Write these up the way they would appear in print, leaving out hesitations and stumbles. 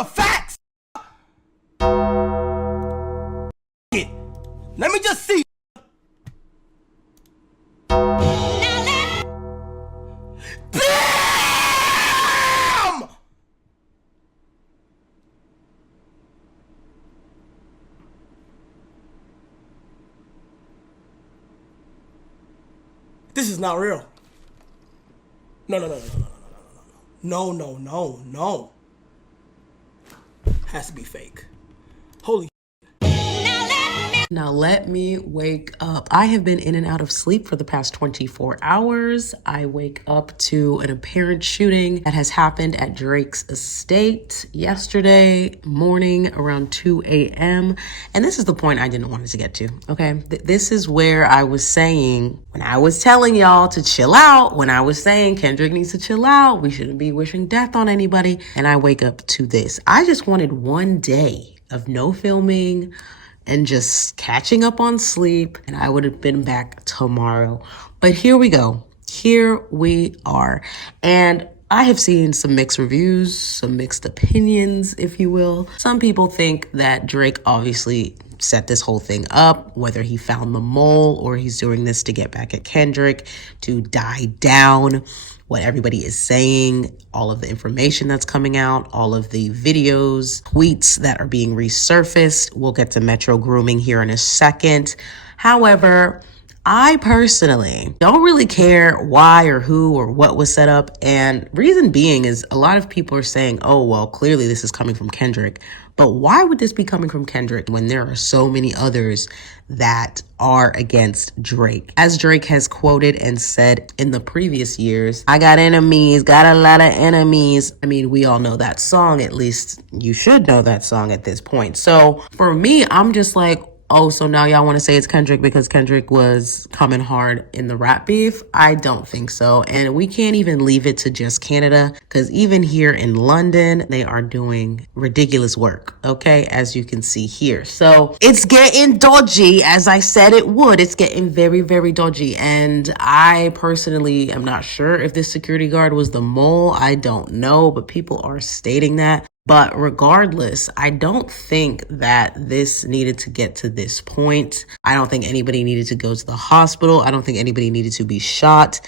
the facts. Let me just see. Bam! This is not real. No. Has to be fake. Holy. Now let me wake up. I have been in and out of sleep for the past 24 hours. I wake up to an apparent shooting that has happened at Drake's estate yesterday morning around 2 a.m. And this is the point I didn't want it to get to, okay? This is where I was saying, when I was telling y'all to chill out, when I was saying Kendrick needs to chill out, we shouldn't be wishing death on anybody, and I wake up to this. I just wanted one day of no filming, and just catching up on sleep, and I would have been back tomorrow. But here we go. Here we are. And I have seen some mixed reviews, some mixed opinions, if you will. Some people think that Drake obviously set this whole thing up, whether he found the mole or he's doing this to get back at Kendrick, to die down what everybody is saying, all of the information that's coming out, all of the videos, tweets that are being resurfaced. We'll get to Metro grooming here in a second. However, I personally don't really care why or who or what was set up. And reason being is a lot of people are saying, oh, well, clearly this is coming from Kendrick. But why would this be coming from Kendrick when there are so many others that are against Drake? As Drake has quoted and said in the previous years, I got enemies, got a lot of enemies. I mean, we all know that song. At least you should know that song at this point. So for me, I'm just like, oh, so now y'all want to say it's Kendrick because Kendrick was coming hard in the rap beef? I don't think so. And we can't even leave it to just Canada, because even here in London, they are doing ridiculous work, okay, as you can see here. So it's getting dodgy, as I said it would. It's getting very, very dodgy. And I personally am not sure if this security guard was the mole. I don't know, but people are stating that. But regardless, I don't think that this needed to get to this point. I don't think anybody needed to go to the hospital. I don't think anybody needed to be shot.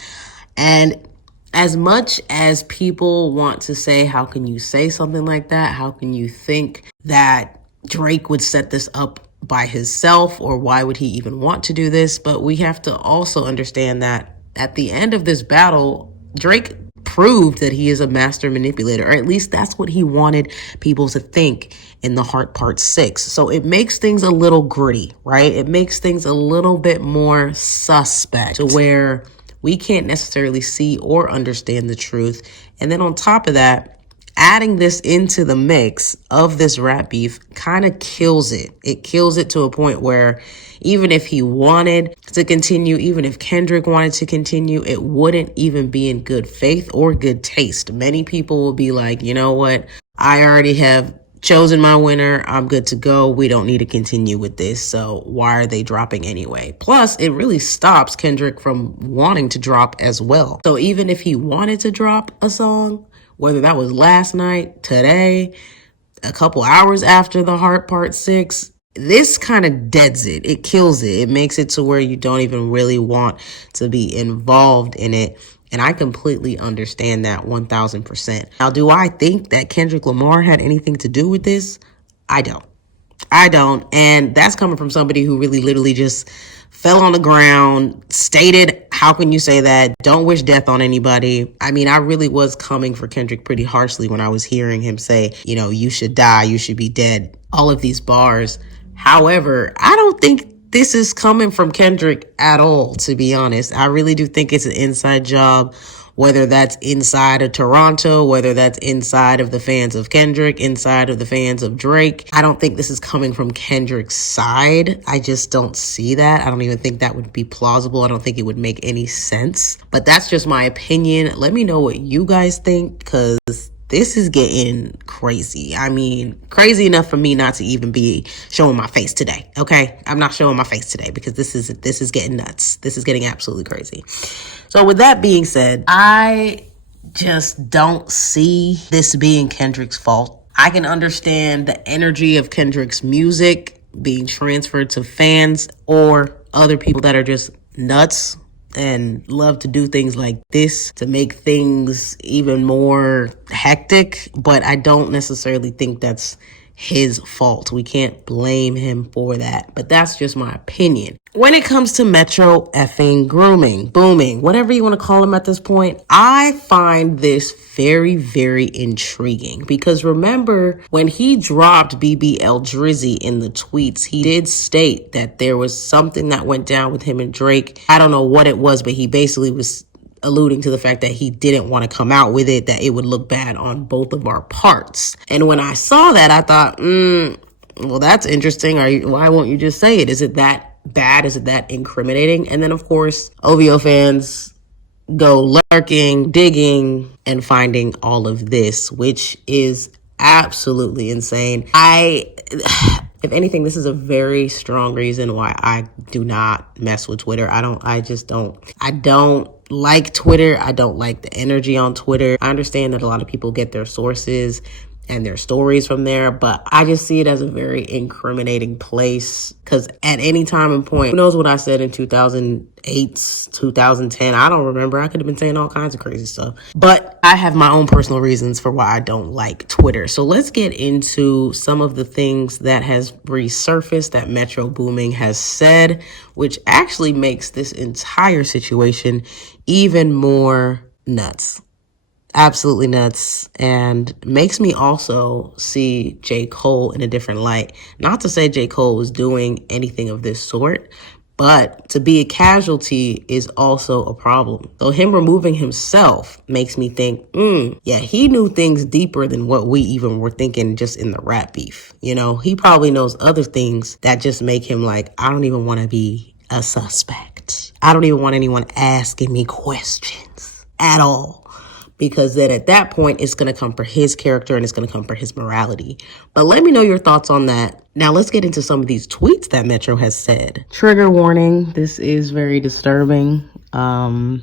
And as much as people want to say, how can you say something like that? How can you think that Drake would set this up by himself, or why would he even want to do this? But we have to also understand that at the end of this battle, Drake proved that he is a master manipulator, or at least that's what he wanted people to think in the Heart Part 6. So it makes things a little gritty, right? It makes things a little bit more suspect, to where we can't necessarily see or understand the truth. And then on top of that, adding this into the mix of this rap beef kind of kills it. It kills it to a point where even if he wanted to continue, even if Kendrick wanted to continue, it wouldn't even be in good faith or good taste. Many people will be like, you know what? I already have chosen my winner. I'm good to go. We don't need to continue with this. So why are they dropping anyway? Plus, it really stops Kendrick from wanting to drop as well. So even if he wanted to drop a song, whether that was last night, today, a couple hours after the Heart Part 6, this kind of deads it. It kills it. It makes it to where you don't even really want to be involved in it. And I completely understand that 1000%. Now, do I think that Kendrick Lamar had anything to do with this? I don't. And that's coming from somebody who really literally just fell on the ground, stated, how can you say that? Don't wish death on anybody. I mean, I really was coming for Kendrick pretty harshly when I was hearing him say, you know, you should die, you should be dead, all of these bars. However, I don't think this is coming from Kendrick at all, to be honest. I really do think it's an inside job, whether that's inside of Toronto, whether that's inside of the fans of Kendrick, inside of the fans of Drake. I don't think this is coming from Kendrick's side. I just don't see that. I don't even think that would be plausible. I don't think it would make any sense. But that's just my opinion. Let me know what you guys think, because this is getting crazy. I mean, crazy enough for me not to even be showing my face today, okay? I'm not showing my face today because this is getting nuts. This is getting absolutely crazy. So with that being said, I just don't see this being Kendrick's fault. I can understand the energy of Kendrick's music being transferred to fans or other people that are just nuts and love to do things like this to make things even more hectic. But I don't necessarily think that's his fault. We can't blame him for that. But that's just my opinion. When it comes to Metro effing grooming, Boomin, whatever you want to call him at this point, I find this very, very intriguing. Because remember, when he dropped BBL Drizzy in the tweets, he did state that there was something that went down with him and Drake. I don't know what it was, but he basically was alluding to the fact that he didn't want to come out with it, that it would look bad on both of our parts. And when I saw that, I thought, well, that's interesting. Why won't you just say it? Is it that bad? Is it that incriminating? And then, of course, OVO fans go lurking, digging, and finding all of this, which is absolutely insane. If anything, this is a very strong reason why I do not mess with Twitter. I don't like Twitter. I don't like the energy on Twitter. I understand that a lot of people get their sources and their stories from there, but I just see it as a very incriminating place, because at any time and point, who knows what I said in 2008, 2010, I don't remember. I could have been saying all kinds of crazy stuff, but I have my own personal reasons for why I don't like Twitter. So let's get into some of the things that has resurfaced that Metro Boomin has said, which actually makes this entire situation even more nuts. Absolutely nuts, and makes me also see J. Cole in a different light. Not to say J. Cole was doing anything of this sort, but to be a casualty is also a problem. So him removing himself makes me think, yeah, he knew things deeper than what we even were thinking just in the rap beef. You know, he probably knows other things that just make him like, I don't even want to be a suspect. I don't even want anyone asking me questions at all. Because then at that point, it's going to come for his character and it's going to come for his morality. But let me know your thoughts on that. Now, let's get into some of these tweets that Metro has said. Trigger warning. This is very disturbing. And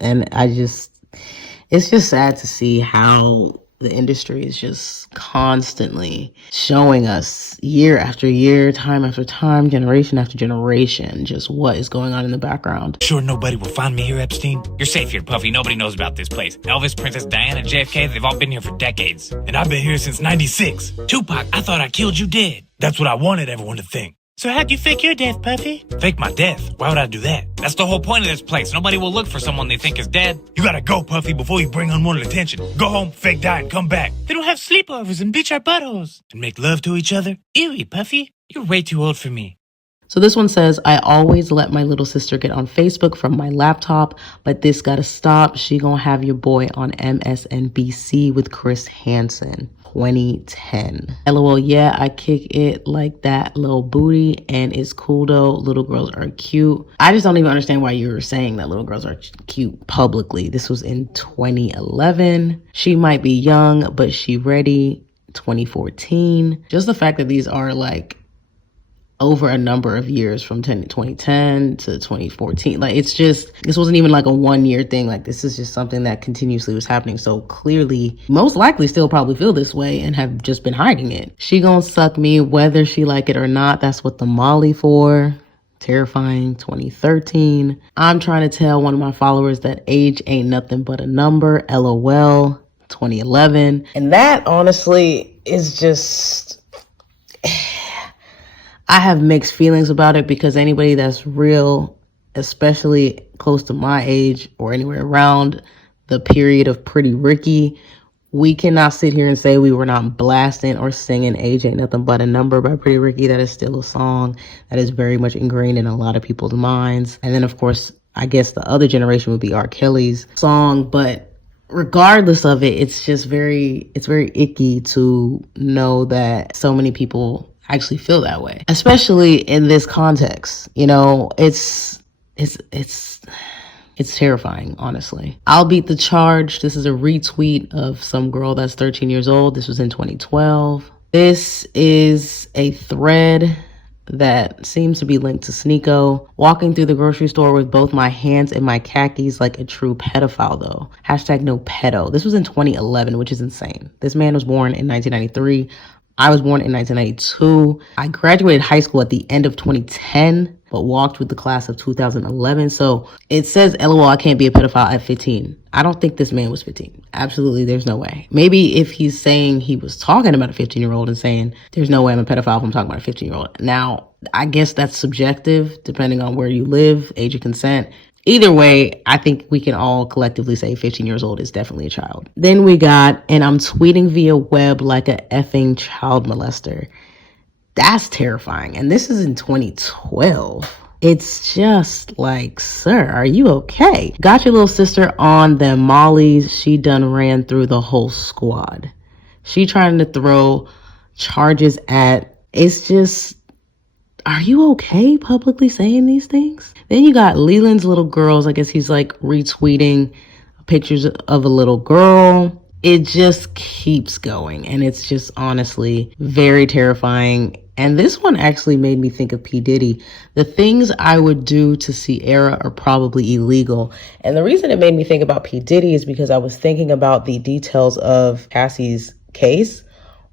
it's just sad to see how the industry is just constantly showing us year after year, time after time, generation after generation, just what is going on in the background. Sure nobody will find me here, Epstein? You're safe here, Puffy. Nobody knows about this place. Elvis, Princess Diana, JFK, they've all been here for decades. And I've been here since 96. Tupac, I thought I killed you dead. That's what I wanted everyone to think. So how'd you fake your death, Puffy? Fake my death? Why would I do that? That's the whole point of this place. Nobody will look for someone they think is dead. You gotta go, Puffy, before you bring unwanted attention. Go home, fake die, and come back. They don't have sleepovers and bleach our buttholes. And make love to each other. Ew, Puffy. You're way too old for me. So this one says, I always let my little sister get on Facebook from my laptop, but this gotta stop. She gonna have your boy on MSNBC with Chris Hansen. 2010. LOL, yeah, I kick it like that little booty, and it's cool though. Little girls are cute. I just don't even understand why you were saying that little girls are cute publicly. This was in 2011. She might be young, but she ready. 2014. Just the fact that these are like over a number of years from 2010 to 2014. Like, it's just, this wasn't even like a 1 year thing. Like, this is just something that continuously was happening. So clearly, most likely still probably feel this way and have just been hiding it. She gonna suck me whether she like it or not. That's what the Molly for. Terrifying. 2013. I'm trying to tell one of my followers that age ain't nothing but a number. LOL. 2011. And that honestly is just, I have mixed feelings about it, because anybody that's real, especially close to my age or anywhere around the period of Pretty Ricky, we cannot sit here and say we were not blasting or singing Age Ain't Nothing But a Number by Pretty Ricky. That is still a song that is very much ingrained in a lot of people's minds. And then, of course, I guess the other generation would be R. Kelly's song. But regardless of it, it's very icky to know that so many people actually feel that way, especially in this context. You know, it's terrifying, honestly. I'll beat the charge. This is a retweet of some girl that's 13 years old. This was in 2012. This is a thread that seems to be linked to Sneeko. Walking through the grocery store with both my hands in my khakis like a true pedophile though. Hashtag no pedo. This was in 2011, which is insane. This man was born in 1993. I was born in 1992. I graduated high school at the end of 2010, but walked with the class of 2011. So it says, LOL, I can't be a pedophile at 15. I don't think this man was 15. Absolutely, there's no way. Maybe if he's saying he was talking about a 15-year-old and saying, there's no way I'm a pedophile if I'm talking about a 15-year-old. Now, I guess that's subjective, depending on where you live, age of consent. Either way, I think we can all collectively say 15 years old is definitely a child. Then we got, and I'm tweeting via web like a effing child molester. That's terrifying. And this is in 2012. It's just like, sir, are you okay? Got your little sister on them mollies. She done ran through the whole squad. She trying to throw charges at, it's just, are you okay publicly saying these things? Then you got Leland's little girls. I guess he's like retweeting pictures of a little girl. It just keeps going. And it's just honestly very terrifying. And this one actually made me think of P. Diddy. The things I would do to Sierra are probably illegal. And the reason it made me think about P. Diddy is because I was thinking about the details of Cassie's case,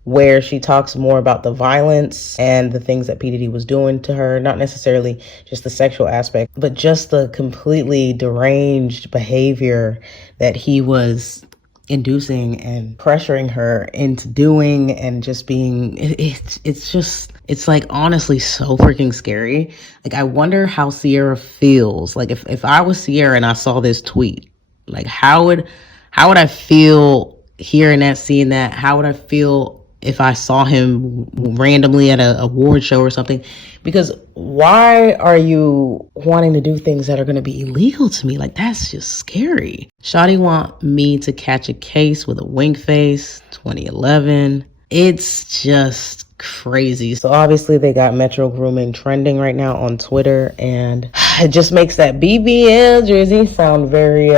where she talks more about the violence and the things that P. Diddy was doing to her, not necessarily just the sexual aspect, but just the completely deranged behavior that he was inducing and pressuring her into doing, and just being, it's like honestly so freaking scary. Like, I wonder how Sierra feels. Like, if I was Sierra and I saw this tweet, like how would I feel hearing that, seeing that? How would I feel if I saw him randomly at a award show or something? Because why are you wanting to do things that are going to be illegal to me? Like, that's just scary. Shawty want me to catch a case with a wink face, 2011. It's just crazy. So obviously they got Metro Grooming trending right now on Twitter, and it just makes that BBL jersey sound very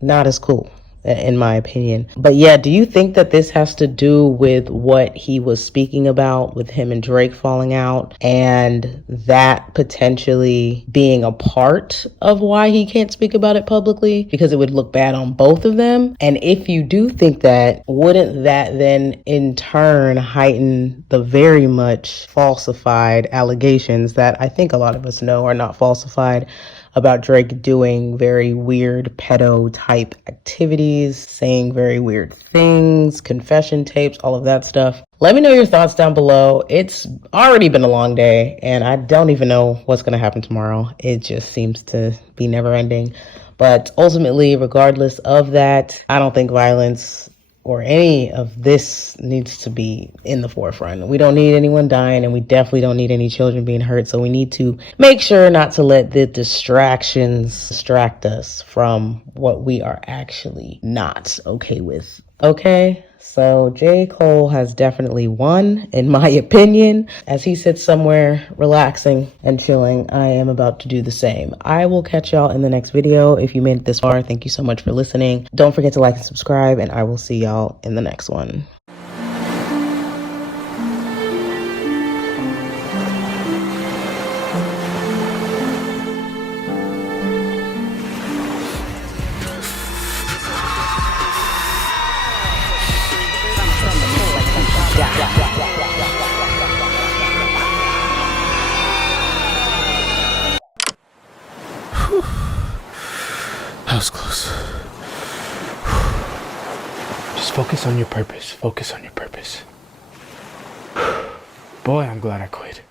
not as cool, in my opinion. But yeah, do you think that this has to do with what he was speaking about with him and Drake falling out, and that potentially being a part of why he can't speak about it publicly, because it would look bad on both of them? And if you do think that, wouldn't that then in turn heighten the very much falsified allegations that I think a lot of us know are not falsified, about Drake doing very weird pedo type activities, saying very weird things, confession tapes, all of that stuff? Let me know your thoughts down below. It's already been a long day, and I don't even know what's going to happen tomorrow. It just seems to be never ending. But ultimately, regardless of that, I don't think violence or any of this needs to be in the forefront. We don't need anyone dying, and we definitely don't need any children being hurt. So we need to make sure not to let the distractions distract us from what we are actually not okay with. Okay? So J. Cole has definitely won, in my opinion. As he sits somewhere relaxing and chilling, I am about to do the same. I will catch y'all in the next video. If you made it this far, thank you so much for listening. Don't forget to like and subscribe, and I will see y'all in the next one. That was close. Just focus on your purpose. Focus on your purpose. Boy, I'm glad I quit.